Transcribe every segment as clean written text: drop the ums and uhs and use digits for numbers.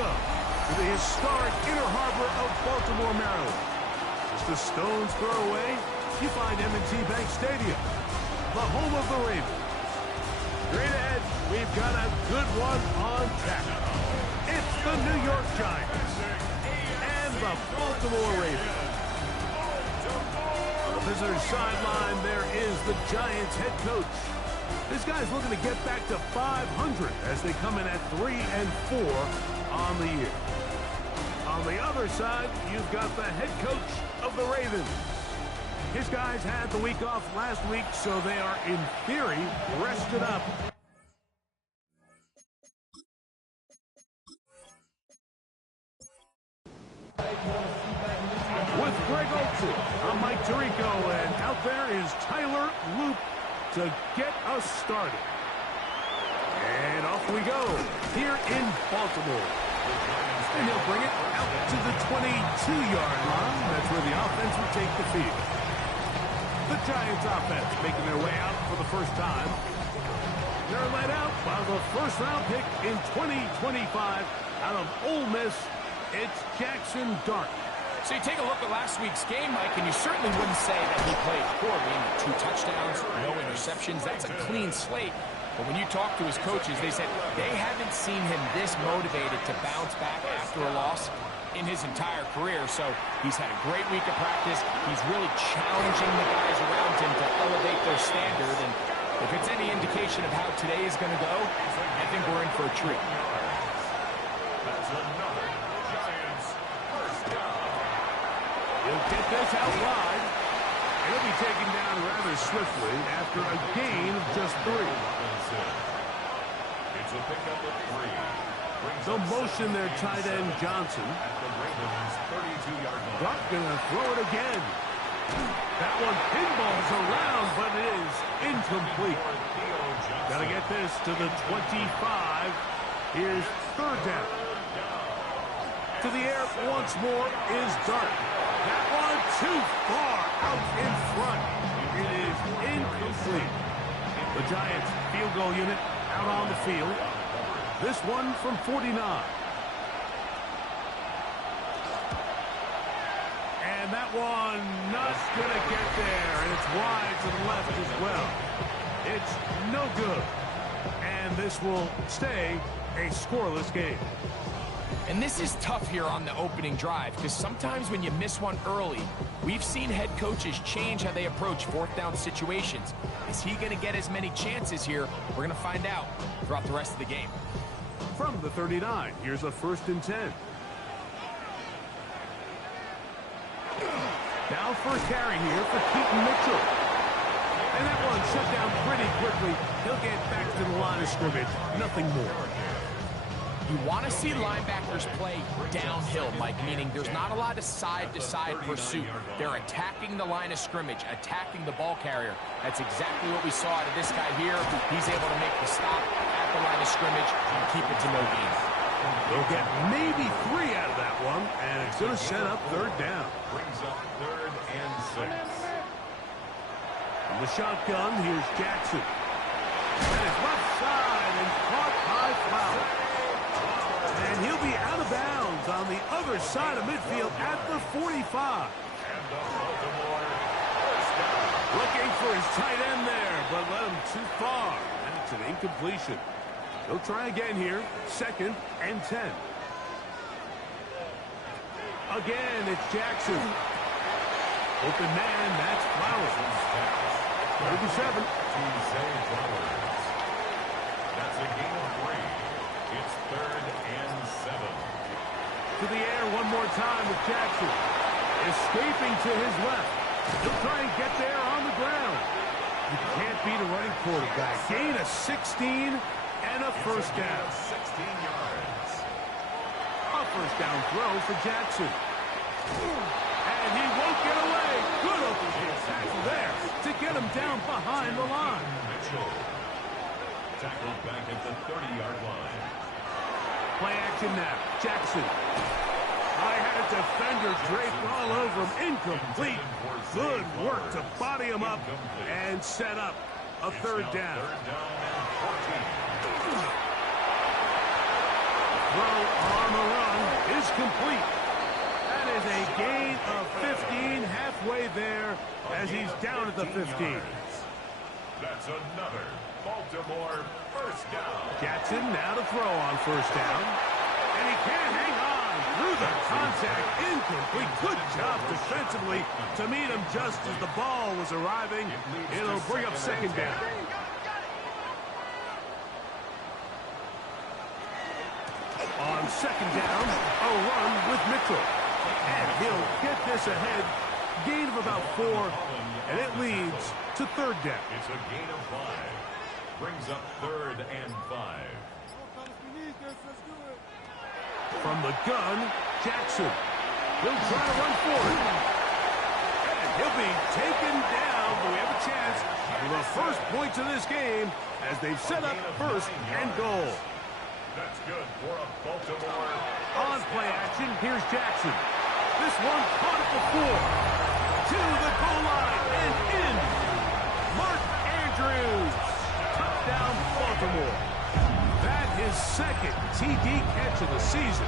Welcome to the historic Inner Harbor of Baltimore, Maryland. Just a stone's throw away, you find M&T Bank Stadium, the home of the Ravens. Straight ahead, we've got a good one on tap. It's the New York Giants and the Baltimore Ravens. On the visitor's sideline, there is the Giants head coach. This guy's looking to get back to 500 as they come in at 3-4 on the year. On the other side, you've got the head coach of the Ravens. His guys had the week off last week, so they are, in theory, rested up. With Greg Olsen, I'm Mike Tirico, and out there is Tyler Loop to get us started. And off we go here in Baltimore. And he'll bring it out to the 22-yard line. That's where the offense will take the field. The Giants offense making their way out for the first time. They're led out by the first-round pick in 2025 out of Ole Miss. It's Jackson Dart. So you take a look at last week's game, Mike, and you certainly wouldn't say that he played poorly. 2 touchdowns, no interceptions. That's a clean slate. But when you talk to his coaches, they said they haven't seen him this motivated to bounce back after a loss in his entire career. So he's had a great week of practice. He's really challenging the guys around him to elevate their standard. And if it's any indication of how today is going to go, I think we're in for a treat. That's another Giants first down. He'll get this out wide. He'll be taken down rather swiftly after a gain of just 3. It's a pickup of 3. So motion their tight end Johnson. At the Ravens' 32-yard line. Dart gonna throw it again. That one pinballs around, but it is incomplete. Gotta get this to the 25. Here's 3rd down. To the air once more is Dart. That one too far out in front. It is incomplete. The Giants field goal unit out on the field. This one from 49. And that one not going to get there. And it's wide to the left as well. It's no good. And this will stay a scoreless game. And this is tough here on the opening drive because sometimes when you miss one early, we've seen head coaches change how they approach 4th down situations. Is he going to get as many chances here? We're going to find out throughout the rest of the game. From the 39, here's a 1st and 10. Now first carry here for Keaton Mitchell. And that one shut down pretty quickly. He'll get back to the line of scrimmage. Nothing more. You want to see linebackers play downhill, Mike, meaning there's not a lot of side-to-side pursuit. They're attacking the line of scrimmage, attacking the ball carrier. That's exactly what we saw out of this guy here. He's able to make the stop at the line of scrimmage and keep it to no gain. They'll get maybe 3 out of that one, and it's going to set up 3rd down. Brings up 3rd and 6. From the shotgun, here's Jackson. And his left side and caught by Flower. And he'll be out of bounds on the other side of midfield at the 45. And the Baltimore first down. Looking for his tight end there, but let him too far. That's an incompletion. He'll try again here. 2nd and 10. Again, it's Jackson. Open man, that's Flowers. 37. To Zay Flowers. That's a gain of 3. It's 3rd and 7. To the air one more time with Jackson. Escaping to his left. He'll try and get there on the ground. You can't beat a running quarterback. Gain of 16 and a first down. 16 yards. A first down throw for Jackson. And he won't get away. Good open field tackle there to get him down behind the line. Mitchell tackled back at the 30-yard line. Play action now. Jackson. I had a defender draped all over him. Incomplete. Good work to body him up and set up a 3rd down. 3rd down and 14. throw on the run is complete. That is a gain of 15, halfway there as he's down at the 15. That's another Baltimore first down. Jackson now to throw on first down. And he can't hang on through the contact. Incomplete. Good job defensively to meet him just as the ball was arriving. It'll bring up second down. On second down, a run with Mitchell. And he'll get this ahead. Gain of about 4, and it leads to third down. It's a gain of 5. Brings up third and 5. From the gun, Jackson. He'll try to run forward. And he'll be taken down, but we have a chance for the first points of this game as they've set up first and goal. That's good for a Baltimore. On play action, here's Jackson. This one caught at the 4. To the goal line and in. Mark Andrews. Touchdown, Baltimore. That his second TD catch of the season.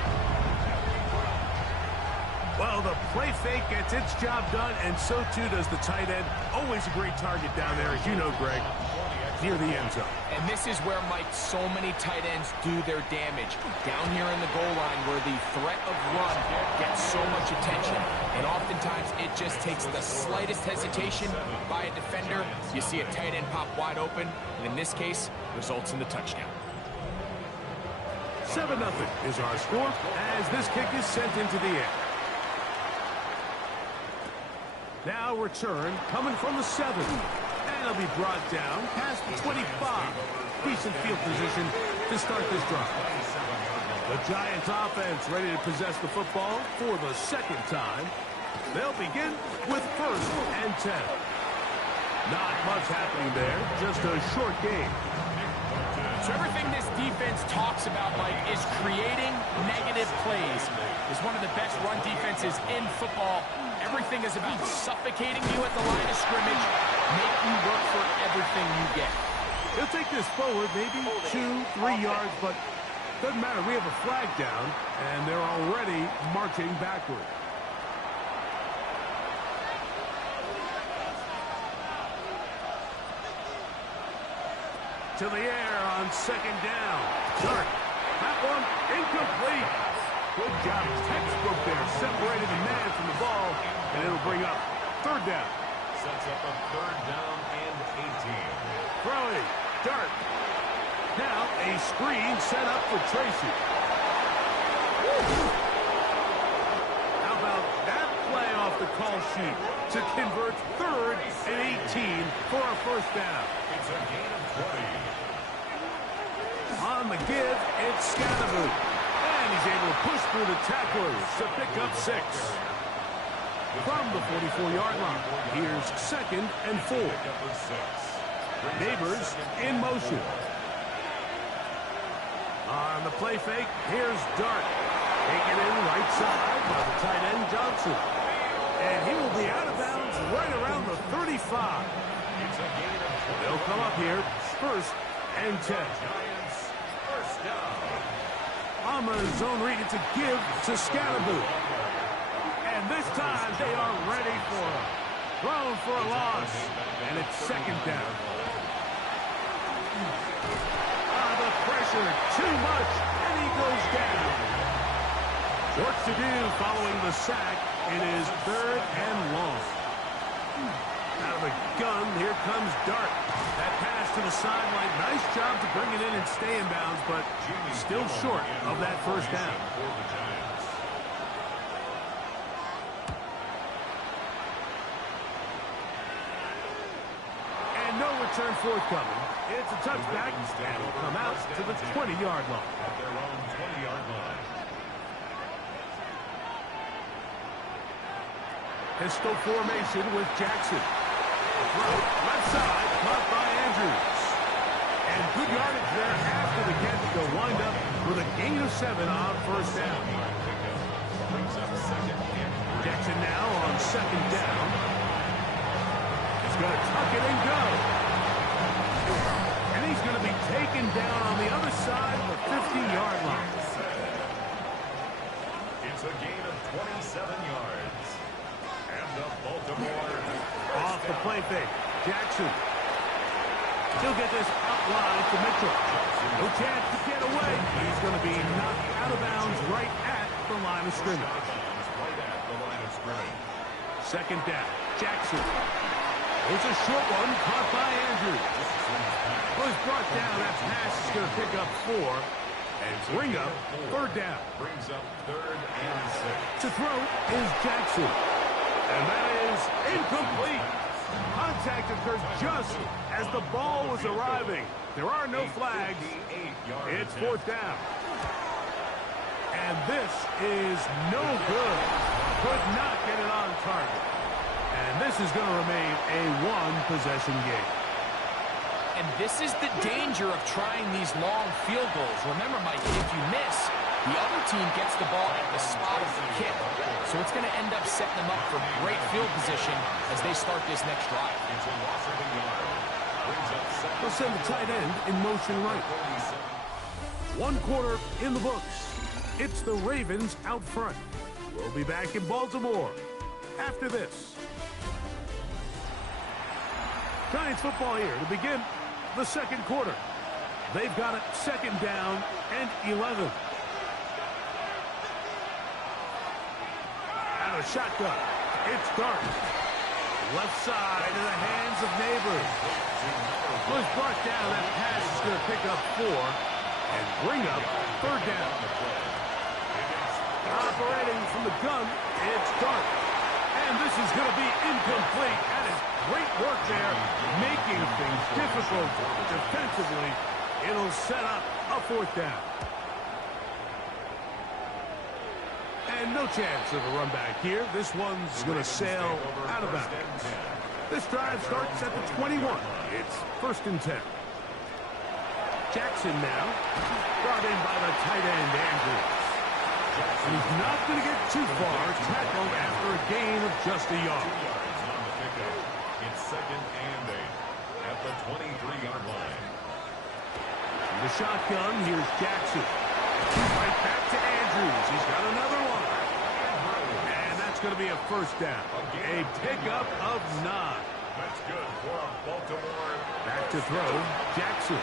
Well, the play fake gets its job done, and so too does the tight end. Always a great target down there, as you know, Greg, near the end zone. And this is where, Mike, so many tight ends do their damage. Down here in the goal line where the threat of run gets so much attention. And oftentimes it just takes the slightest hesitation by a defender. You see a tight end pop wide open, and in this case, results in the touchdown. 7-0 is our score as this kick is sent into the air. Now return coming from the 7. And it'll be brought down past the 25. Decent field position to start this drive. The Giants offense ready to possess the football for the second time. They'll begin with first and 10. Not much happening there, just a short game. So everything this defense talks about, Mike, is creating negative plays. It's one of the best run defenses in football. Everything is about suffocating you at the line of scrimmage, make you work for everything you get. He'll take this forward, maybe 2-3 yards, but doesn't matter. We have a flag down, and they're already marching backward. To the air on second down. Dart. That one incomplete. Good job. Textbook there. Separated the man from the ball, and it'll bring up third down. Sets up a third down and 18. Throwing. Dart. Now a screen set up for Tracy. How about that play off the call sheet to convert third and 18 for our first down. It's a gain of 20. On the give, it's Scatterboot. And he's able to push through the tacklers to pick up 6. From the 44-yard line, here's second and 4. Neighbors in motion. On the play fake, here's Dart. Taken in right side by the tight end Johnson. And he will be out of bounds right around the 35. They'll come up here, first and 10. On the zone read, it's a give to Scatterboot. And this time they are ready for him. Thrown for a loss. And it's second down. The pressure, too much, and he goes down. Short to do following the sack. It is third and long. Out of the gun, here comes Dart. That pass to the sideline. Nice job to bring it in and stay in bounds, but still short of that first down. And no return forthcoming. It's a touchback, and will come out to the 20-yard line. At their own 20-yard line. Pistol formation with Jackson. Throw, left side, caught by Andrews. And good yardage there after the catch to wind up with a gain of 7 on first down. Jackson now on second down. He's going to tuck it and go. And he's going to be taken down on the other side of the 50-yard line. It's a gain of 27 yards. And the Baltimore Off the play fake. Jackson. He'll get this out wide to Mitchell. No chance to get away. He's going to be knocked out of bounds right at the line of scrimmage. Right at the line of scrimmage. Second down. Jackson. It's a short one caught by Andrews. Was brought down. That pass is going to pick up 4 and bring up third down. Brings up 3rd and 6. To throw is Jackson. And that is incomplete. Contact occurs just as the ball was arriving. There are no flags. It's 4th down. And this is no good. Could not get it on target. And this is going to remain a one-possession game. And this is the danger of trying these long field goals. Remember, Mike, if you miss, the other team gets the ball at the spot of the kick. So it's going to end up setting them up for great field position as they start this next drive. They'll send the tight end in motion right. 1 quarter in the books. It's the Ravens out front. We'll be back in Baltimore after this. Giants football here to begin the second quarter. They've got it 2nd down and 11. Out of shotgun. It's Dart. Left side in the hands of Neighbors. Was brought down. That pass is going to pick up 4 and bring up 3rd down. Operating from the gun, it's Dart. And this is going to be incomplete. That is great work there, making things difficult defensively. It'll set up a 4th down. And no chance of a run back here. This one's going to sail out of bounds. This drive starts at the 21. It's 1st and 10. Jackson now, brought in by the tight end, Andrews. And he's not going to get too far, tackled after a gain of just a yard. 2 yards on the pickup. It's 2nd and 8 at the 23-yard line. The shotgun, here's Jackson. Right back to Andrews. He's got another one. And that's going to be a 1st down. A pickup of 9. That's good for a Baltimore. Back to throw, Jackson.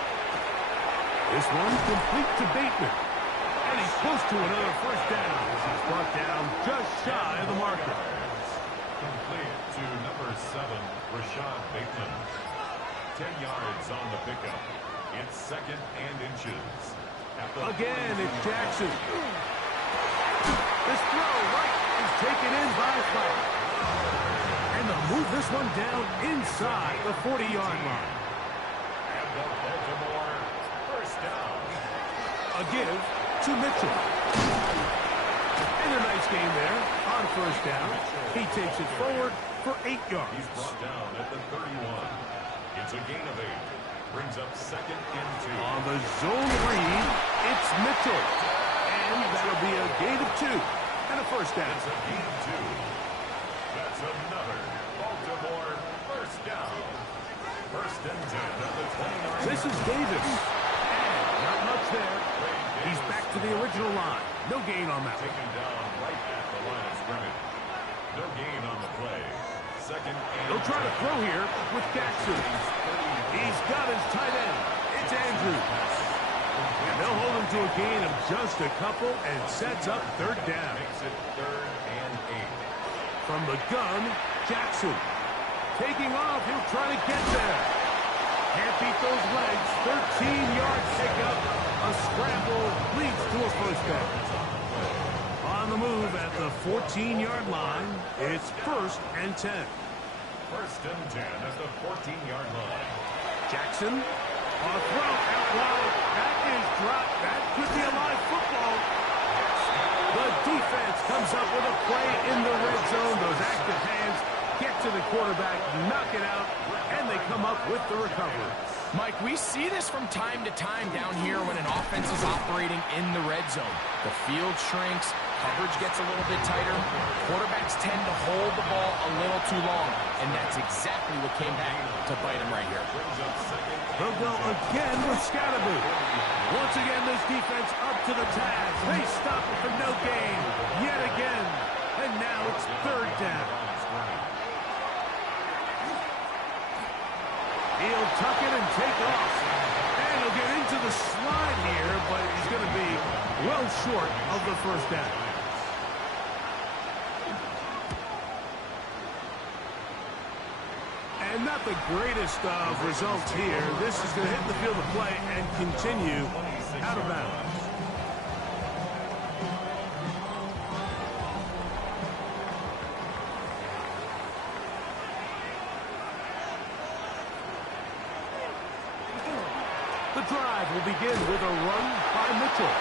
This one complete to Bateman. And he's close to another 1st down as he's brought down just shy of the marker. Complete to number 7, Rashad Bateman. 10 yards on the pickup. It's 2nd and inches. Again, it's Jackson. This throw right is taken in by Fowler. And they'll move this one down inside the 40-yard line. And the Baltimore 1st down. A give to Mitchell. And a nice game there on 1st down. He takes it forward for 8 yards. He's brought down at the 31. It's a gain of 8. Brings up 2nd and 2. On the zone read, it's Mitchell. And that'll be a gain of 2 and a 1st down. It's a gain of 2. That's another Baltimore 1st down. 1st and 10 at the 29. This is Davis. And not much there. He's back to the original line. No gain on that. Taken down right at the line of scrimmage. No gain on the play. 2nd and They'll try to throw here with Jackson. He's got his tight end. It's Andrews. And they'll hold him to a gain of just a couple and sets up 3rd down. Makes it 3rd and 8. From the gun, Jackson. Taking off, he'll try to get there. Can't beat those legs. 13-yard pickup. A scramble leads to a 1st down. On the move at the 14-yard line, it's 1st and 10. 1st and 10 at the 14-yard line. Jackson, on a throw out wide. That is dropped. That could be a live football. The defense comes up with a play in the red zone. Those active hands get to the quarterback, knock it out, and they come up with the recovery. Mike, we see this from time to time down here when an offense is operating in the red zone. The field shrinks, coverage gets a little bit tighter, quarterbacks tend to hold the ball a little all too long, and that's exactly what came back to bite him right here. They'll go again with Scatterby. Once again, this defense up to the task. They stop it for no gain yet again. And now it's third down. He'll tuck it and take off. And he'll get into the slide here, but he's going to be well short of the first down. And not the greatest of results here. This is going to hit the field of play and continue out of bounds. The drive will begin with a run by Mitchell.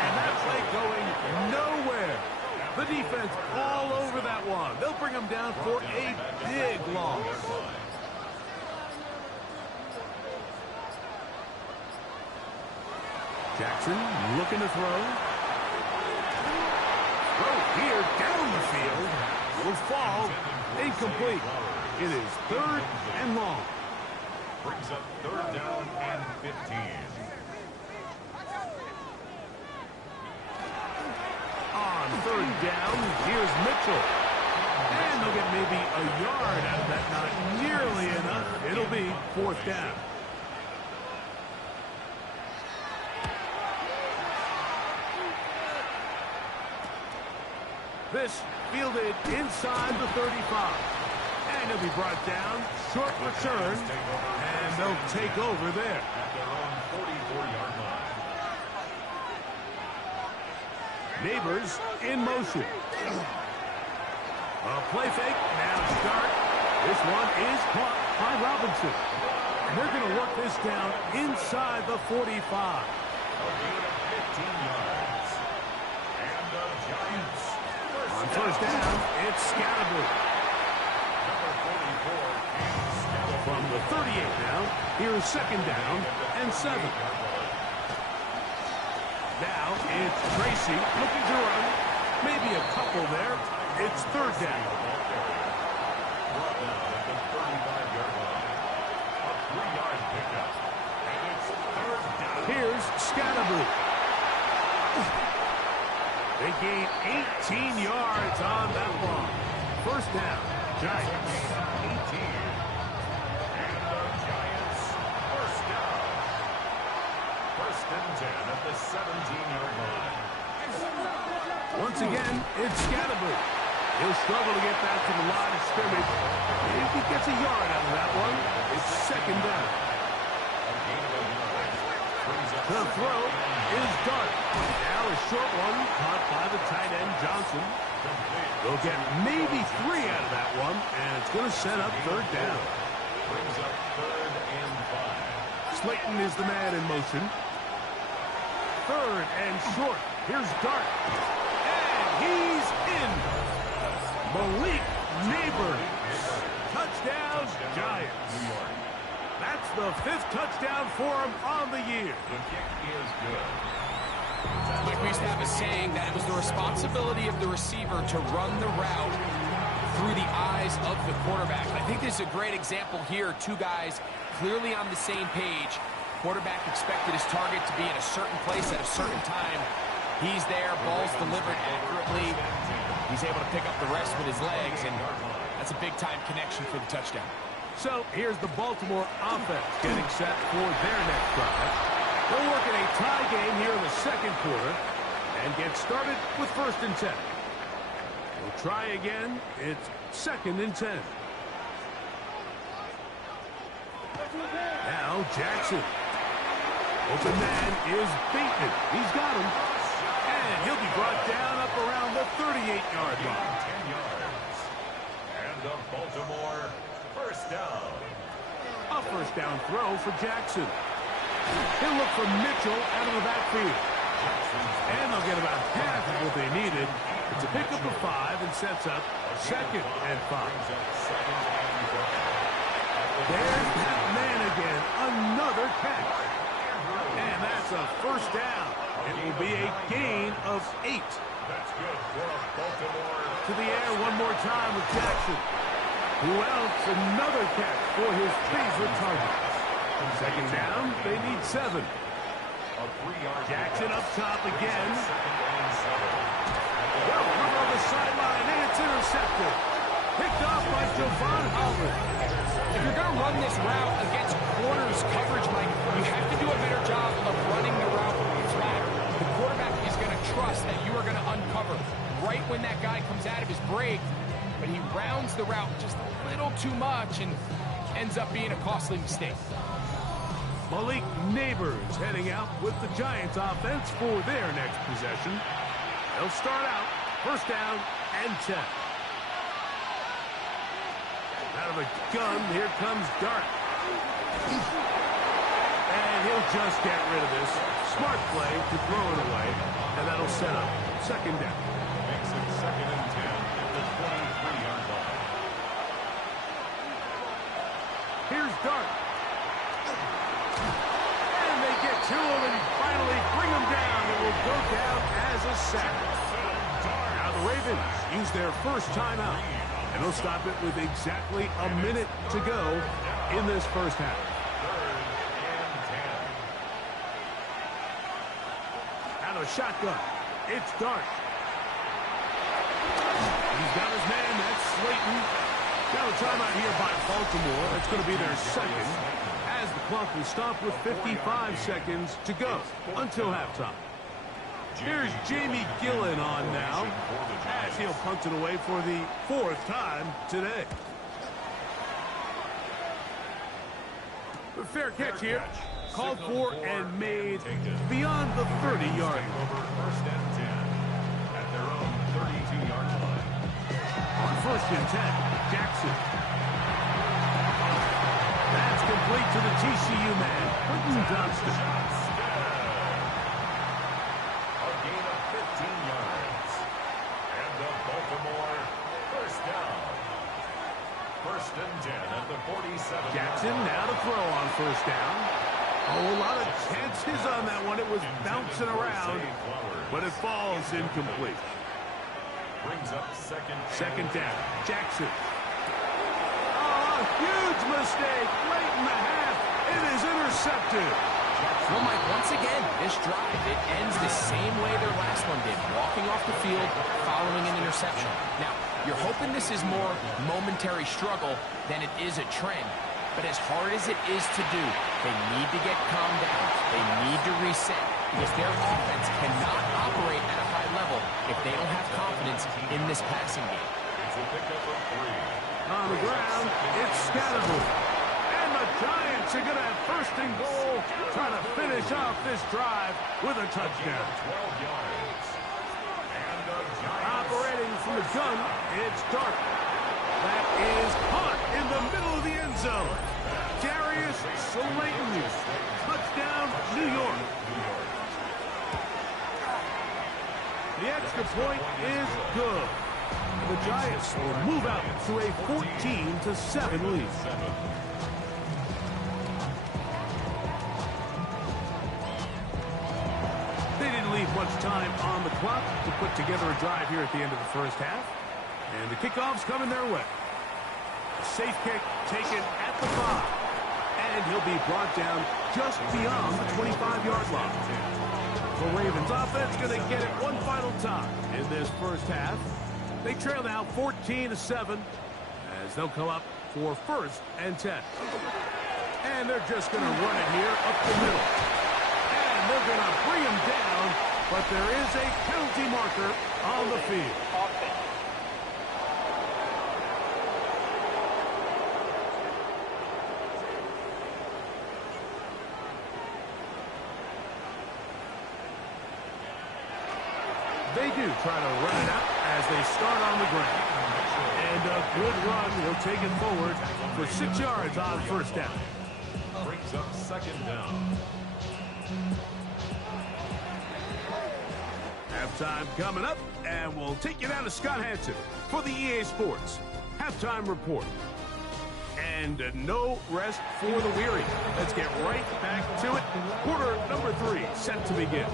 And that play going nowhere. The defense all over that one. They'll bring him down for a big loss. Jackson looking to throw. Throw here down the field. Will fall. Incomplete. It is third and long. Brings up third down and 15. On third down, here's Mitchell. And they'll get maybe a yard out of that. Not nearly enough. It'll be fourth down. This fielded inside the 35. And he'll be brought down. Short return. And they'll take over there. At their own 44-yard line. Neighbors in motion. A play fake. Now start. This one is caught by Robinson. And they're going to work this down inside the 45. A gain of 15 yards. And the Giants. On first down, it's Scatterby. Number 44, From the 38 now, here's second down and 7. Now it's Tracy looking to run. Maybe a couple there. It's third down. Brought down at the 35-yard line. A 3-yard pickup. And it's third down. Here's Scatterby. They gain 18 yards on that one. First down, Giants. 18. And the Giants first down. First and 10 at the 17-yard line. Once again, it's Scatterby. He'll struggle to get back to the line of scrimmage. If he gets a yard out of that one, it's second down. A gain of a yard. Brings up The throw is Dart. Now a short one caught by the tight end, Johnson. complete. They'll get maybe 3 out of that one, and it's going to set up third down. Brings up third and 5. Slayton is the man in motion. Third and short. Here's Dart. And he's in. Malik Neighbors. Touchdown, Giants. New York. That's the 5th touchdown for him on the year. The kick is good. Like we used to have a saying that it was the responsibility of the receiver to run the route through the eyes of the quarterback. I think this is a great example here. Two guys clearly on the same page. Quarterback expected his target to be in a certain place at a certain time. He's there, ball's delivered accurately. He's able to pick up the rest with his legs, and that's a big-time connection for the touchdown. So here's the Baltimore offense getting set for their next drive. They'll work in a tie game here in the second quarter and get started with first and 10. We'll try again. It's second and 10. Now Jackson. Open man is Bateman. He's got him. And he'll be brought down up around the 38-yard line. 10 yards. And the Baltimore first down. A first down throw for Jackson. He'll look for Mitchell out of the backfield. And they'll get about half of what they needed. It's a pickup of 5 and sets up second and 5. There's that man again. Another catch. And that's a first down. It will be a gain of 8. That's good for Baltimore. To the air one more time with Jackson. Who else? Another catch for his favorite target. Second down, they need 7. Jackson up top again. Well, cover on the sideline, and it's intercepted. Picked off by Javon Holland. If you're going to run this route against corners coverage, Mike, you have to do a better job of running the route flat. The quarterback is going to trust that you are going to uncover right when that guy comes out of his break, but he rounds the route just a little too much and ends up being a costly mistake. Malik Neighbors heading out with the Giants offense for their next possession. They'll start out first down and 10. Out of the gun, here comes Dart. And he'll just get rid of this. Smart play to throw it away, and that'll set up second down. Makes it second and 10 at the 23-yard line. Here's Dart. And they get to him and finally bring him down. It will go down as a sack. Now the Ravens use their first timeout. And they'll stop it with exactly a minute to go in this first half. Out of a shotgun, it's Dart. He's got his man, that's Slayton. Now a timeout here by Baltimore. That's going to be their second, as the clock will stop with 55 seconds to go until halftime. Here's Jamie Gillen on now, as he'll punt it away for the 4th time today. The fair catch here, called for and made beyond the 30-yard line. First and 10 at their own 32-yard line. On first and 10, Jackson. That's complete to the TCU man, Quentin Johnston. First and 10 at the 47. Jackson now to throw on first down. Oh, a lot of chances on that one. It was bouncing around, but it falls incomplete. Brings up second down. Jackson. Oh, a huge mistake late in the half. It is intercepted. Well, Mike, once again, this drive, it ends the same way their last one did, walking off the field following an interception. Now, you're hoping this is more momentary struggle than it is a trend. But as hard as it is to do, they need to get calmed down. They need to reset because their offense cannot operate at a high level if they don't have confidence in this passing game. It's a pickup of 3. On the ground, it's Scattergood. And the Giants are going to have first and goal, trying to finish off this drive with a touchdown. 12 yards. Operating from the gun, it's Dart. That is caught in the middle of the end zone. Darius Slayton. Touchdown, New York. The extra point is good. The Giants will move out to a 14-7 lead. They didn't leave much time on the clock to put together a drive here at the end of the first half. And the kickoff's coming their way. A safe kick taken at the 5. And he'll be brought down just beyond the 25-yard line. The Ravens offense going to get it one final time in this first half. They trail now 14-7 as they'll come up for first and 10. And they're just going to run it here up the middle. And they're going to bring him down, but there is a penalty marker on the field. They do try to run it out as they start on the ground. And a good run will take it forward for 6 yards on first down. Brings up second down. Halftime coming up, and we'll take you down to Scott Hansen for the EA Sports Halftime Report. And no rest for the weary. Let's get right back to it. Quarter number 3 set to begin.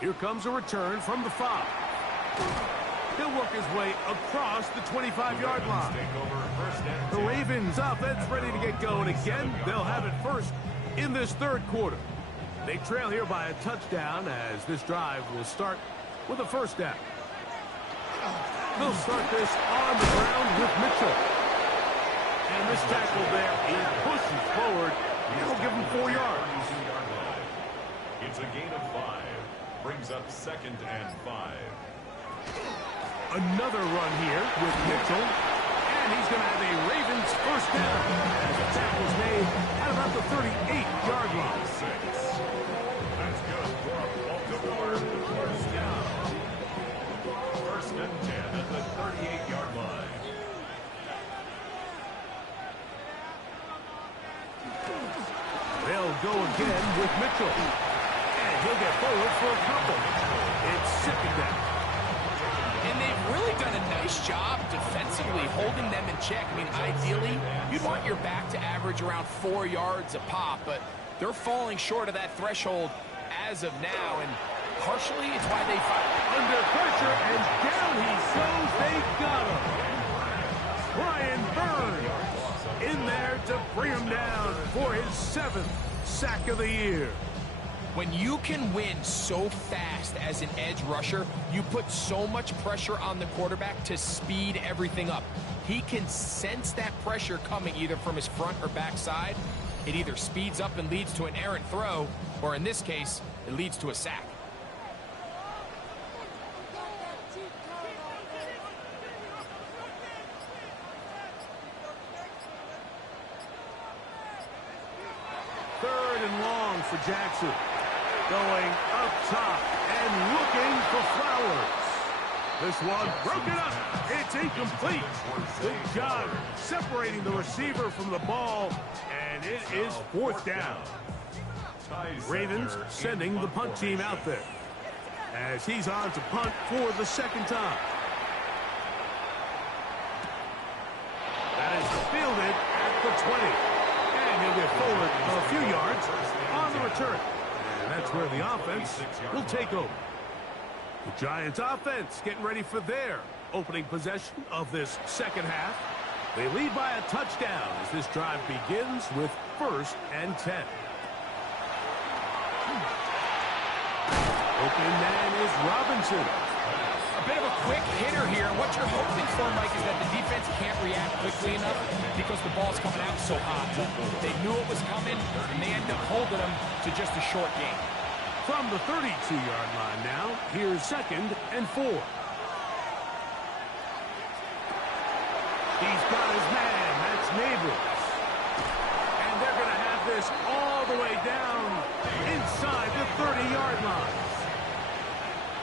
Here comes a return from the 5. He'll work his way across the 25-yard line. The Ravens offense ready to get going again. They'll have it first in this third quarter. They trail here by a touchdown as this drive will start with a first down. They'll start this on the ground with Mitchell. And this tackle there, he pushes forward. He'll give him 4 yards. It's a gain of 5. Brings up 2nd and 5. Another run here with Mitchell. And he's going to have a Ravens first down as the tackle's made at about the 38-yard line. That's good for a Baltimore first down. 1st and 10 at the 38-yard line. They'll go again with Mitchell. And he'll get forward for a couple. It's 2nd down. And they've really done a nice job defensively holding them in check. I mean, ideally, you'd want your back to average around 4 yards a pop, but they're falling short of that threshold as of now, and partially it's why they fight. Under pressure, and down he goes. They got him. Brian Burns in there to bring him down for his 7th sack of the year. When you can win so fast as an edge rusher, you put so much pressure on the quarterback to speed everything up. He can sense that pressure coming either from his front or back side. It either speeds up and leads to an errant throw, or in this case, it leads to a sack. Third and long for Jackson. Going up top and looking for Flowers. This one broken up. It's incomplete. Good job separating the receiver from the ball, and it is 4th down. Ravens sending the punt team out there as he's on to punt for the 2nd time. That is fielded at the 20. And he'll get forward a few yards on the return. And that's where the offense will take over. The Giants offense getting ready for their opening possession of this 2nd half. They lead by a touchdown as this drive begins with 1st and 10. Opening man is Robinson. A bit of a quick hitter here. What you're hoping for, Mike, is that the defense can't react quickly enough because the ball's coming out so hot. They knew it was coming, and they end up holding them to just a short gain. From the 32-yard line now, here's 2nd and 4. He's got his man. That's Neighbors. And they're going to have this all the way down inside the 30-yard line.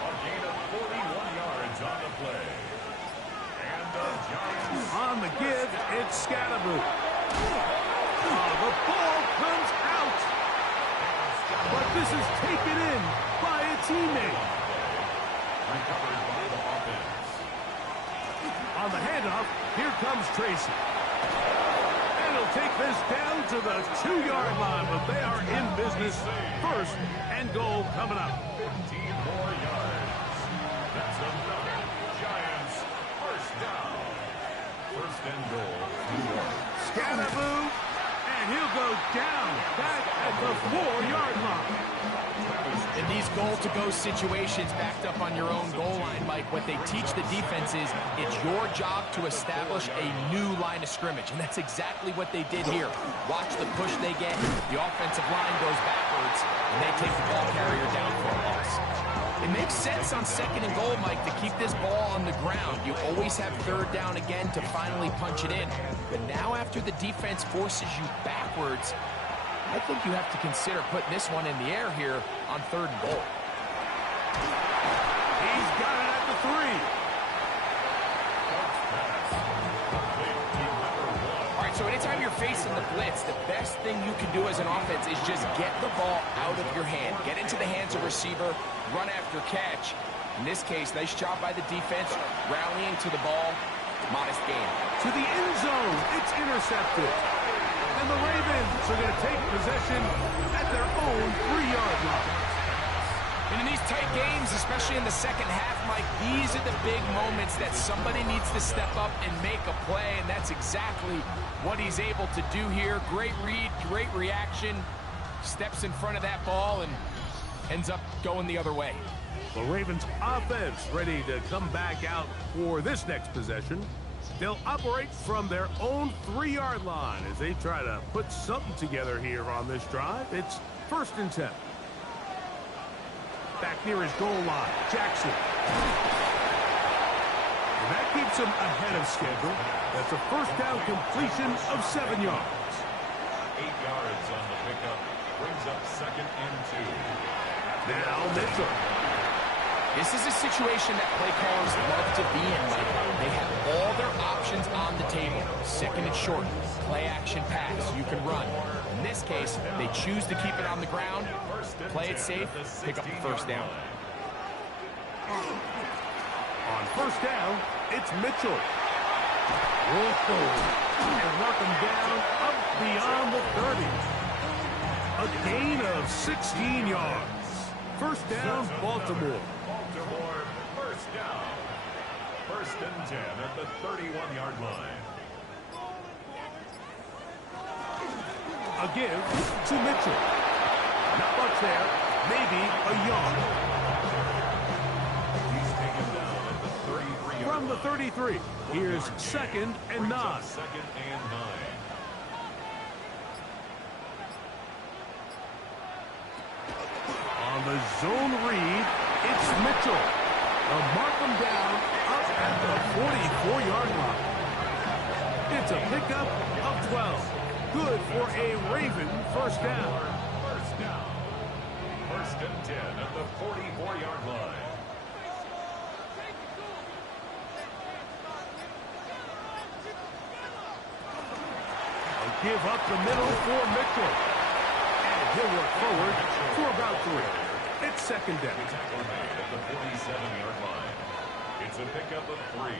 A gain of 41 yards on the play. And the Giants on the give, it's Scatterboot. The ball comes out. But this is taken in by a teammate. recovered by the offense. On the handoff, here comes Tracy. And he'll take this down to the 2-yard line, but they are in business. 1st and goal coming up. 15 more yards. That's another Giants first down. 1st and goal, New York. Scatterboot, and he'll go down back at the 4-yard line. In these goal-to-go situations backed up on your own goal line, Mike, what they teach the defense is it's your job to establish a new line of scrimmage, and that's exactly what they did here. Watch the push they get. The offensive line goes backwards, and they take the ball carrier down for a loss. It makes sense on 2nd and goal, Mike, to keep this ball on the ground. You always have 3rd down again to finally punch it in. But now after the defense forces you backwards, I think you have to consider putting this one in the air here on 3rd and goal. He's got it at the 3. All right, so anytime you're facing the blitz, the best thing you can do as an offense is just get the ball out of your hand. Get into the hands of receiver, run after catch. In this case, nice job by the defense, rallying to the ball. Modest gain. To the end zone, it's intercepted. And the Ravens are going to take possession at their own 3-yard line. And in these tight games, especially in the second half, Mike, these are the big moments that somebody needs to step up and make a play, and that's exactly what he's able to do here. Great read, great reaction, steps in front of that ball and ends up going the other way. The Ravens offense ready to come back out for this next possession. They'll operate from their own 3-yard line as they try to put something together here on this drive. It's 1st and 10. Back near his goal line, Jackson. And that keeps him ahead of schedule. That's a 1st down completion of 7 yards. 8 yards on the pickup. Brings up 2nd and 2. Now Mitchell. This is a situation that play callers love to be in, Mike. They have all their options on the table. 2nd and short, play action pass, you can run. In this case, they choose to keep it on the ground, play it safe, pick up the 1st down. On 1st down, it's Mitchell. Roll forward and mark him down up beyond the 30. A gain of 16 yards. 1st down, Baltimore. Baltimore, 1st down. 1st and 10 at the 31-yard line. A give to Mitchell. Not much there. Maybe a yard. He's taken down at the 33-yard From the 33, here's 2nd and 9. 2nd and 9. On the zone read, it's Mitchell. They'll mark him down up at the 44-yard line. It's a pickup of 12. Good for a Raven 1st down. 1st down. 1st and 10 at the 44-yard line. They'll give up the middle for Mitchell. And he'll work forward for about 3. It's 2nd down. Tackle made at the 47-yard line. It's a pickup of 3.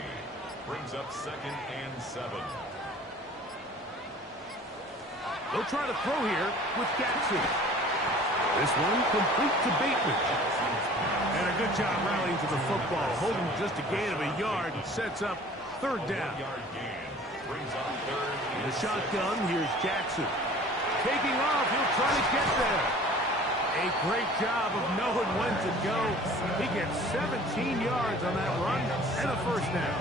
Brings up 2nd and 7. They'll try to throw here with Jackson. This one complete to Bateman. And a good job rallying to the football. Holding just a gain of a yard sets up 3rd down. 1-yard gain. Brings up 3rd In and the shotgun, here's Jackson. Taking off, he'll try to get there. A great job of knowing when to go. He gets 17 yards on that run and a 1st down.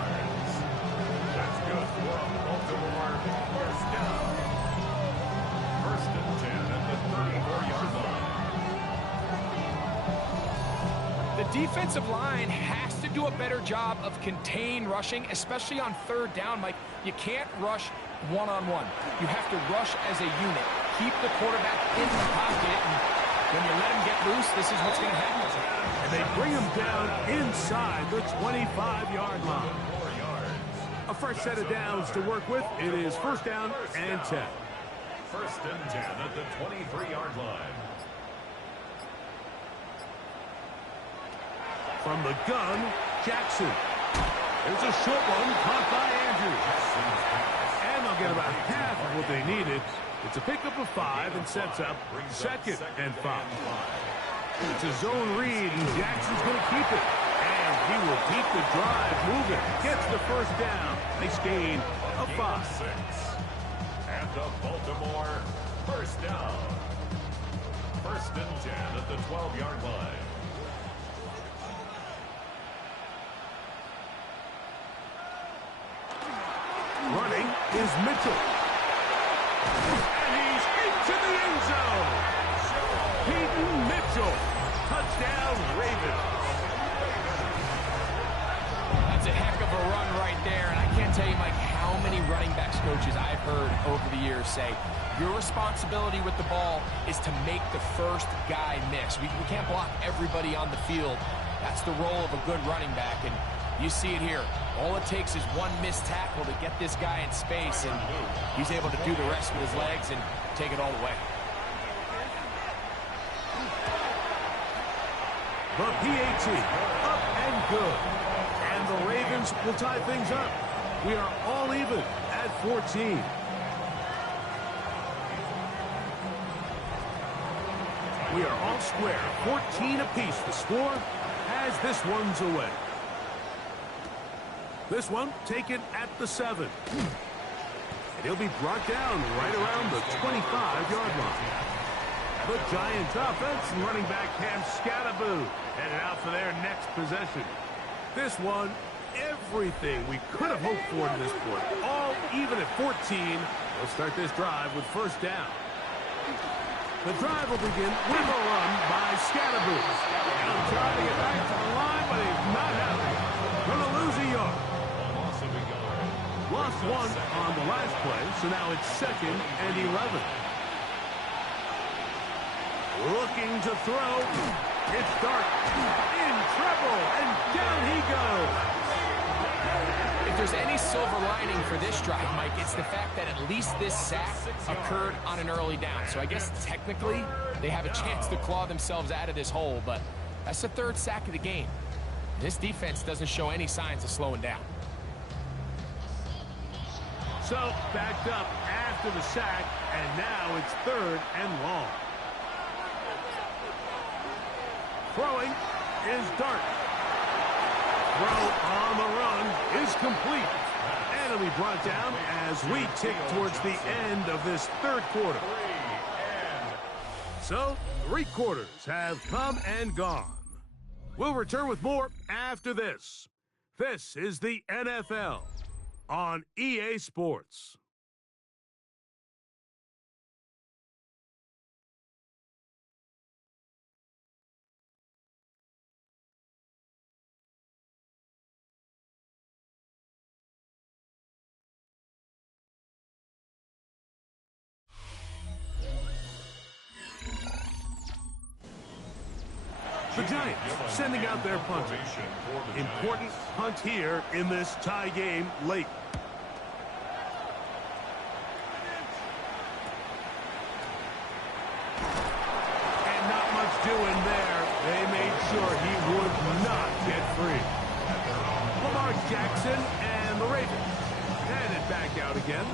That's good for Baltimore. 1st down. 1st and 10 at the 34-yard line. The defensive line has to do a better job of contain rushing, especially on 3rd down, Mike. You can't rush one-on-one. You have to rush as a unit. Keep the quarterback in the pocket, and when you let him get loose, this is what's going to happen. And they bring him down inside the 25-yard line. 4 yards. A fresh set of downs to work with. It is 1st down and 10. 1st and 10 at the 23-yard line. From the gun, Jackson. There's a short one caught by Andrews. And they'll get about half of what they needed. It's a pickup of 5 and sets up 2nd and 5. It's a zone read, and Jackson's going to keep it. And he will keep the drive moving. Gets the 1st down. Nice gain of 5. 6. And the Baltimore 1st down. 1st and 10 at the 12-yard line. Running is Mitchell. And he's into the end zone. Peyton Mitchell. Touchdown, Ravens. That's a heck of a run right there, and I can't tell you, Mike, how many running backs coaches I've heard over the years say, your responsibility with the ball is to make the 1st guy miss. We can't block everybody on the field. That's the role of a good running back, and you see it here. All it takes is one missed tackle to get this guy in space, and he's able to do the rest with his legs and take it all the way. The PAT, up and good. And the Ravens will tie things up. We are all even at 14. We are all square. 14 apiece the score as this one's away. This one taken at the 7. And he'll be brought down right around the 25-yard line. The Giants offense, running back Cam Scattaboo headed out for their next possession. This one, everything we could have hoped for to this point. All even at 14. They'll start this drive with first down. The drive will begin with a run by Scattaboo. He'll try to get back to the line, but he's not happy. Going to lose a yard. Lost one on the last play, so now it's 2nd and 11. Looking to throw. It's Dart in trouble, and down he goes. If there's any silver lining for this drive, Mike, it's the fact that at least this sack occurred on an early down. So I guess technically they have a chance to claw themselves out of this hole, but that's the 3rd sack of the game. This defense doesn't show any signs of slowing down. So backed up after the sack, and now it's 3rd and long. Throwing is Dart. Throw on the run is complete. And it'll be brought down as we tick towards the end of this 3rd quarter. So 3 quarters have come and gone. We'll return with more after this. This is the NFL on EA Sports. The Giants sending out their punter. Important punt here in this tie game late. And not much doing there. They made sure he would not get free. Lamar Jackson and the Ravens headed back out again.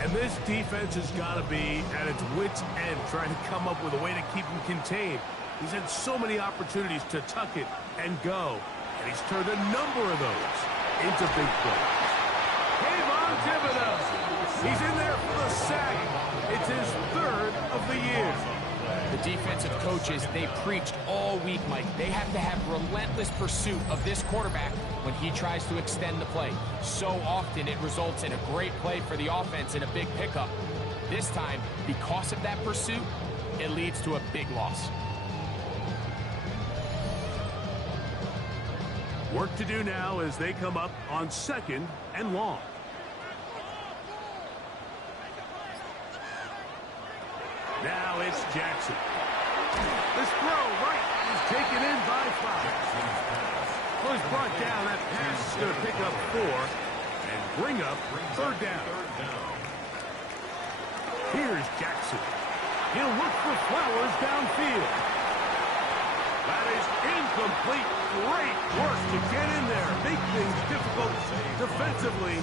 And this defense has got to be at its wits' end, trying to come up with a way to keep him contained. He's had so many opportunities to tuck it and go, and he's turned a number of those into big plays. Kayvon Thibodeau, he's in there for the sack. It's his 3rd of the year. The defensive coaches, they preached all week, Mike. They have to have relentless pursuit of this quarterback when he tries to extend the play. So often it results in a great play for the offense and a big pickup. This time, because of that pursuit, it leads to a big loss. Work to do now as they come up on 2nd and long. Now it's Jackson. This throw right is taken in by 5. Well, he's brought down. That pass is going to pick up 4 and bring up 3rd down. Here's Jackson. He'll look for Flowers downfield. That is incomplete. Great work to get in there. Make things difficult defensively.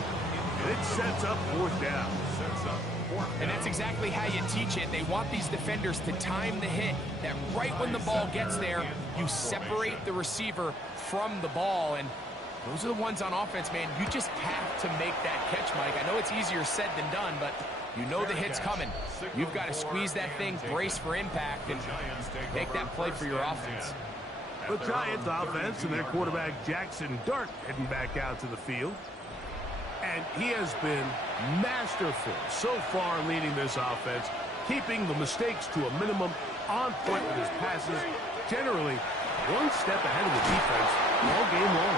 And it sets up 4th down. And that's exactly how you teach it. They want these defenders to time the hit, that right when the ball gets there, you separate the receiver from the ball. And those are the ones on offense, man. You just have to make that catch, Mike. I know it's easier said than done, but you know the hit's coming. You've got to squeeze that thing, brace for impact, and make that play for your offense. The Giants offense and their quarterback Jackson Dart heading back out to the field. And he has been masterful so far in leading this offense, keeping the mistakes to a minimum, on point with his passes, generally one step ahead of the defense all game long.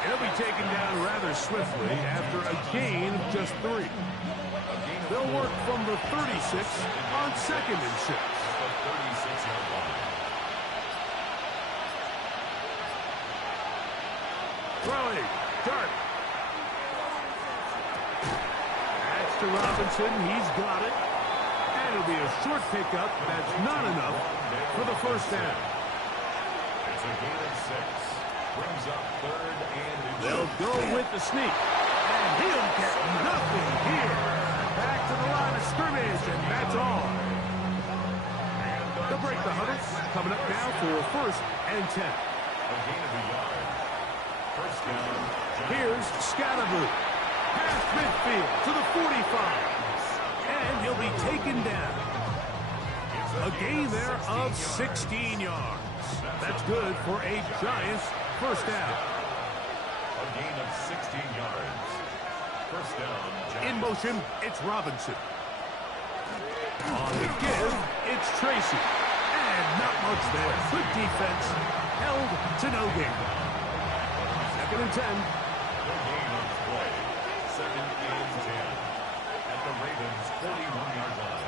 And he'll be taken down rather swiftly after a gain of just 3. They'll work from the 36 on 2nd and 6. Throwing, Dart. That's to Robinson. He's got it. And it'll be a short pickup. That's not enough for the 1st down. It's a gain of 6. Brings up 3rd and 2. They'll go with the sneak. And he'll get nothing here. Back to the line of scrimmage, and that's all. And the They'll break the huddle. Coming up now for 1st and 10. A gain of a yard. First down. Here's Scatterboot. Past midfield to the 45. And he'll be taken down. A gain there of 16 yards. That's good for a Giants first down. A gain of 16 yards. First down. In motion, it's Robinson. On the give, it's Tracy. And not much there. Good defense. Held to no gain. 2nd and 10. No gain on the play. 2nd and 10. At the Ravens' 41-yard line.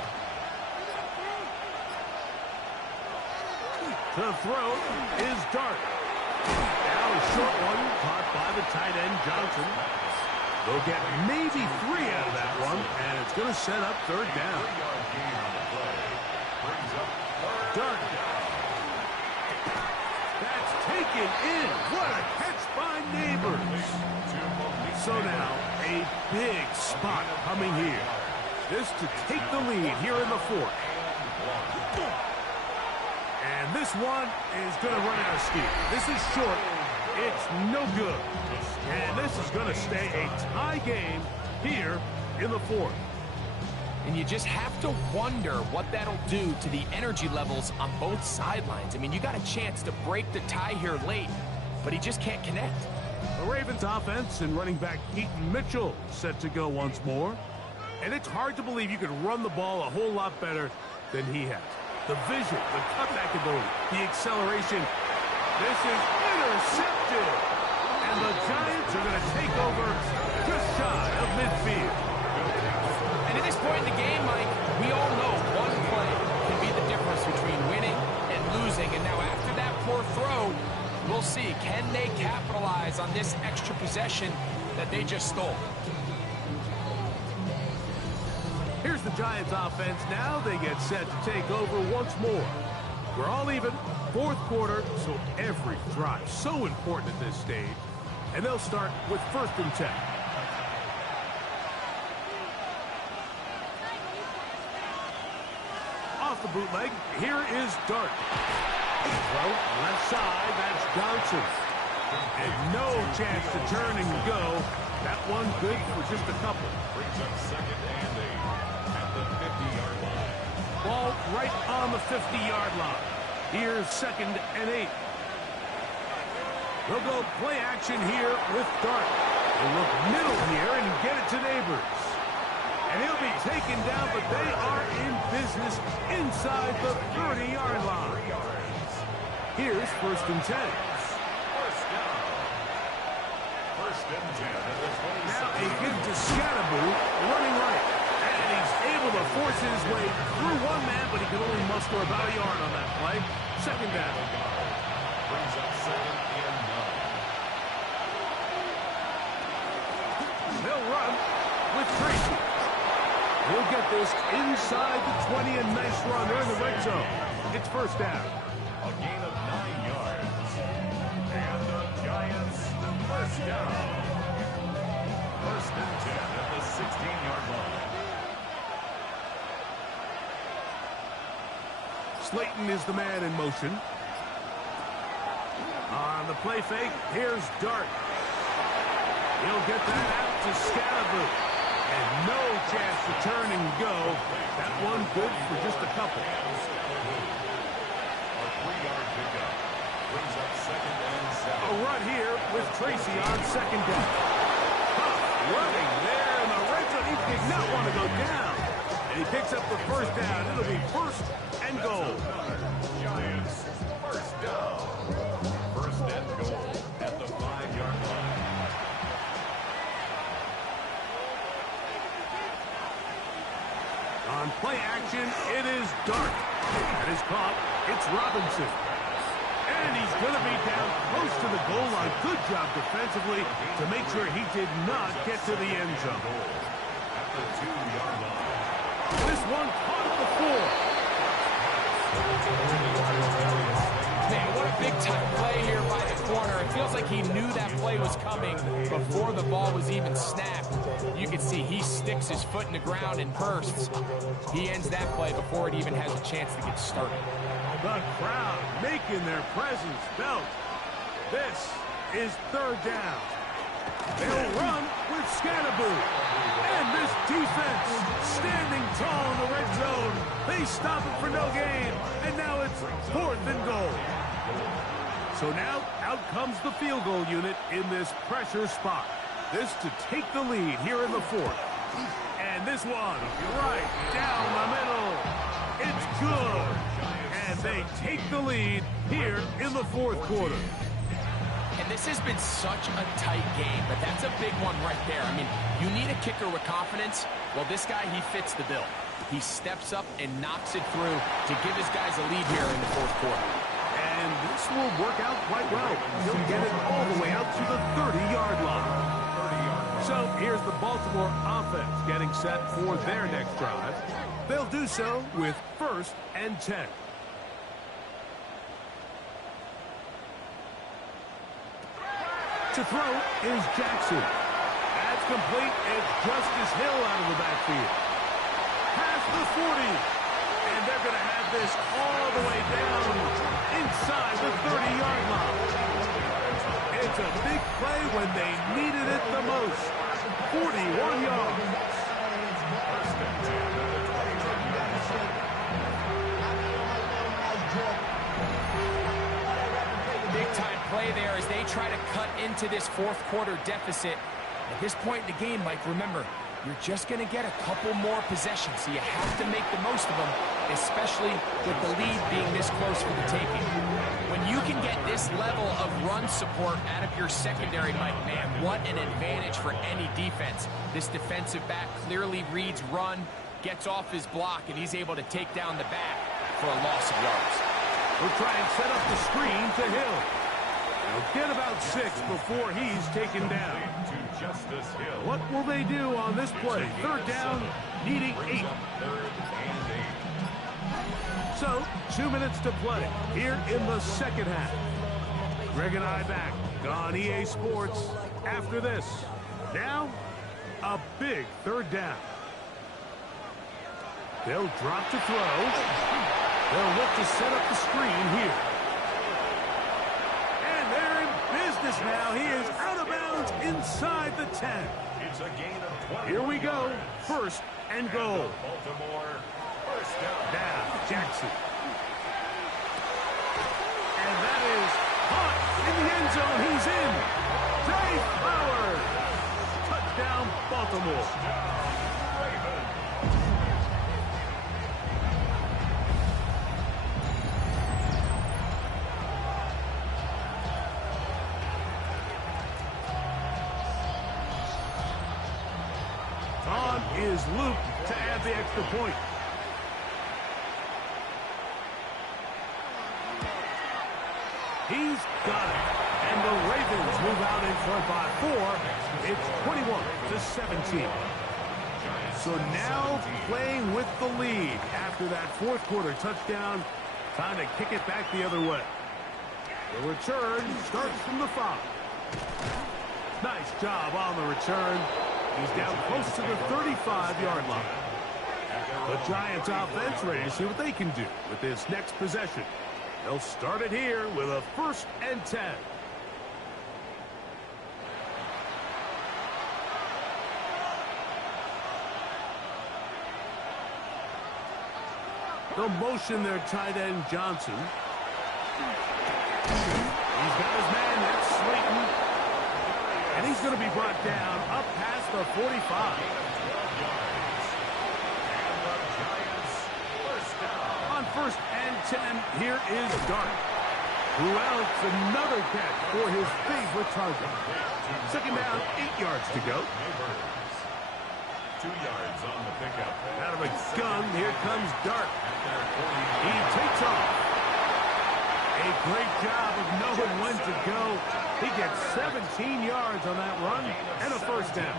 To throw is Dart. Now a short one caught by the tight end Johnson. They'll get maybe 3 out of that one, and it's going to set up 3rd down. 3-yard gain on the play. Brings up 3rd Dart. down. That's taken in. What a catch by Neighbors. So now a big spot coming here. This to take the lead here in the 4th. And this one is going to run out of steam. This is short. It's no good. And this is going to stay a tie game here in the 4th. And you just have to wonder what that'll do to the energy levels on both sidelines. I mean, you got a chance to break the tie here late, but he just can't connect. The Ravens offense and running back Keaton Mitchell set to go once more. And it's hard to believe you could run the ball a whole lot better than he has. The vision, the cutback ability, the acceleration. This is intercepted. And the Giants are going to take over just shy of midfield. And at this point in the game, Mike, we all know one play can be the difference between winning and losing. And now after that poor throw, we'll see, can they capitalize on this extra possession that they just stole? Here's the Giants offense now. They get set to take over once more. We're all even. 4th quarter, so every drive so important at this stage. And they'll start with 1st and 10. Off the bootleg, here is Dart. Throw, left side, that's Johnson. And no chance to turn and go. That one good for just a couple. Brings up 2nd and 8 at the 50-yard line. Ball right on the 50-yard line. Here's 2nd and 8. They'll go play action here with Dart. They'll look middle here and get it to Neighbors. And he'll be taken down, but they are in business inside the 30-yard line. Here's 1st and 10. First down. 1st and 10 at the 27. Now a give to Scatterboot running right. And he's able to force his way through one man, but he can only muster about a yard on that play. 2nd down. Brings up 2nd and 9. They'll run with Tracy. He'll get this inside the 20, and nice run there in the red zone. It's 1st down. A gain of 9 yards. And the Giants first down. 1st and 10 at the 16-yard line. Slayton is the man in motion. On the play fake, here's Dart. He'll get that out to Scatterboot. And no chance to turn and go. That one good for just a couple. A 3-yard pickup. Brings up 2nd and 7. A run here with Tracy on 2nd down. Running there in the red zone. He did not want to go down. And he picks up the 1st down. It'll be 1st and goal. Giants first down. 1st and goal at the 5-yard line. On play action, it is Dart. That is caught. It's Robinson. And he's going to be down close to the goal line. Good job defensively to make sure he did not get to the end zone. At the 2-yard line. This one caught at the 4. Man, what a big-time play here by the corner. It feels like he knew that play was coming before the ball was even snapped. You can see he sticks his foot in the ground and bursts. He ends that play before it even has a chance to get started. The crowd making their presence felt. This is third down. They'll run with Scatterboo. And this defense standing tall in the red zone. They stop it for no gain. And now it's 4th and goal. So now out comes the field goal unit in this pressure spot. This to take the lead here in the 4th. And this one right down the middle. It's good. And they take the lead here in the 4th quarter. And this has been such a tight game, but that's a big one right there. I mean, you need a kicker with confidence. Well, this guy, he fits the bill. He steps up and knocks it through to give his guys a lead here in the 4th quarter. And this will work out quite well. He'll get it all the way out to the 30-yard line. So here's the Baltimore offense getting set for their next drive. They'll do so with 1st and 10. To throw is Jackson. That's complete. It's Justice Hill out of the backfield. Past the 40. And they're going to have this all the way down inside the 30-yard line. It's a big play when they needed it the most. 41 yards. Big-time play there as they try to cut into this 4th quarter deficit. At this point in the game, Mike, remember, you're just going to get a couple more possessions, so you have to make the most of them, especially with the lead being this close for the taking. When you can get this level of run support out of your secondary, Mike, man, what an advantage for any defense. This defensive back clearly reads run, gets off his block, and he's able to take down the back for a loss of yards. We'll try and set up the screen to Hill. They'll get about 6 before he's taken down. What will they do on this play? 3rd down, needing 8. So, 2 minutes to play here in the 2nd half. Greg and I back on EA Sports after this. Now, a big 3rd down. They'll drop to throw. They'll look to set up the screen here. And they're in business now. He is out of bounds inside the 10. It's a gain of 20. Here we go. 1st and goal. Baltimore, 1st down. Now, Jackson. And that is caught in the end zone. He's in. Zay Flowers. Touchdown, Baltimore. Is Luke to add the extra point. He's got it. And the Ravens move out in front by 4. It's 21-17. So now playing with the lead after that 4th quarter touchdown. Time to kick it back the other way. The return starts from the 5. Nice job on the return. He's down close to the 35-yard line. The Giants offense ready to see what they can do with this next possession. They'll start it here with a 1st and 10. They'll motion their tight end Johnson. He's got his man, that's Slayton. And he's going to be brought down up past the 45. On 1st and 10, here is Dart. Who else? Another catch for his favorite target. 2nd down, 8 yards to go. 2 yards on the pickup. Out of a gun, here comes Dart. He takes off. A great job of knowing when to go. He gets 17 yards on that run and a 1st down.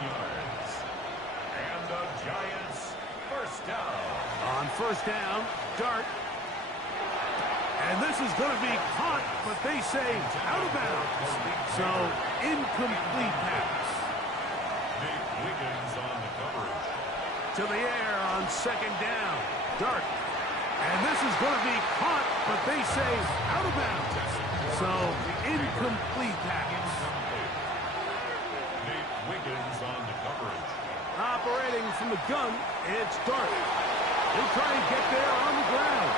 And the Giants 1st down. On 1st down, Dart. And this is going to be caught, but they say out of bounds. So, incomplete pass. Nate Wiggins on the coverage. To the air on second down. Dart. And this is going to be caught, but they say out of bounds. So, incomplete pass. Nate Wiggins on the coverage. Operating from the gun, it's Dart. He'll try and get there on the ground.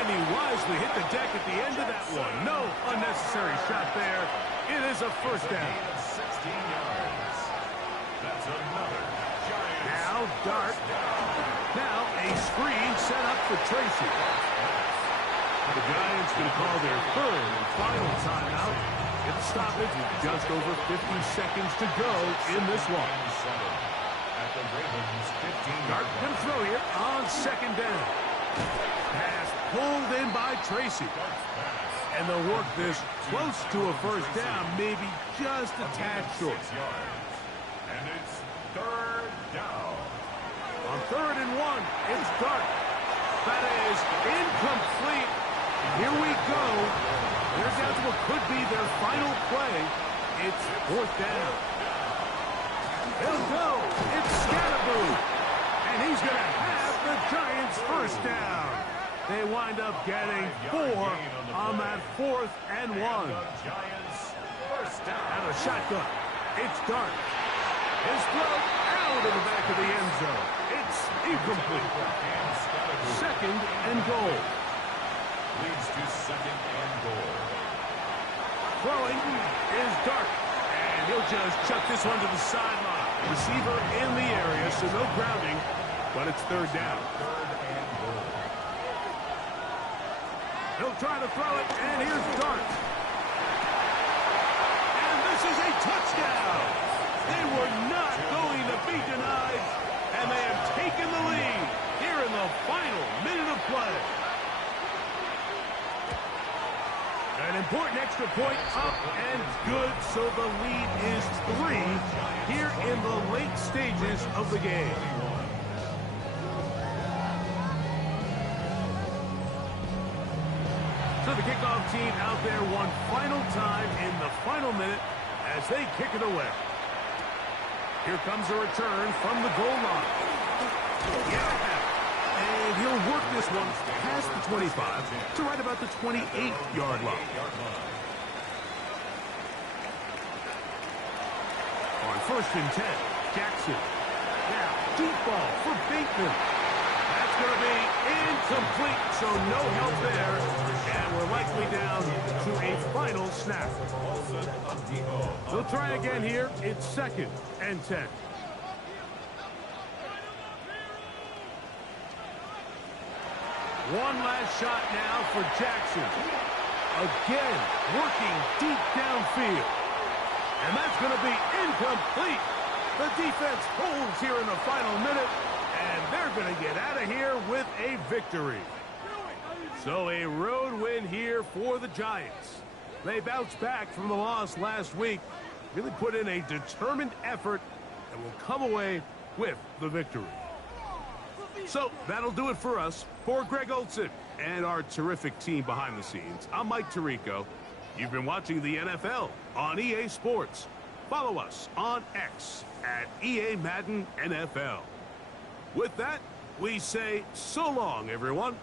And he wisely hit the deck at the end of that one. No unnecessary shot there. It is a first down. 16 yards. That's another Giants. Now Dart. Now a screen set up for Tracy. The Giants going to call their third and final timeout. It's stoppage with just over 50 seconds to go in this one. At the Ravens 15. Dart going to throw here on second down. Pass pulled in by Tracy. And they'll work this close to a first down, maybe just a tad short. And it's third down. On 3rd and 1, it's Dart. That is incomplete. Here we go. They're down to what could be their final play. It's 4th down. He'll go. It's Scatterboo. And he's going to have the Giants first down. They wind up getting 4 on that 4th and 1. Giants first down. Out of shotgun. It's Dart. His throw out of the back of the end zone. It's incomplete. 2nd and goal. Leads to 2nd and goal. Throwing is Dart. And he'll just chuck this one to the sideline. Receiver in the area, so no grounding, but it's 3rd down. He'll try to throw it, and here's Dart. And this is a touchdown. They were not going to be denied, and they have taken the lead here in the final minute of play. An important extra point up and good, so the lead is 3 here in the late stages of the game. So the kickoff team out there one final time in the final minute as they kick it away. Here comes a return from the goal line. Yeah. And he'll work this one past the 25 to right about the 28-yard line. On 1st and 10, Jackson. Now, deep ball for Bateman. That's going to be incomplete, so no help there. And we're likely down to a final snap. They'll try again here. It's 2nd and 10. One last shot now for Jackson. Again, working deep downfield. And that's going to be incomplete. The defense holds here in the final minute, and they're going to get out of here with a victory. So a road win here for the Giants. They bounced back from the loss last week, really put in a determined effort, and will come away with the victory. So that'll do it for us. For Greg Olson and our terrific team behind the scenes, I'm Mike Tirico. You've been watching the NFL on EA Sports. Follow us on X at EA Madden NFL. With that, we say so long, everyone.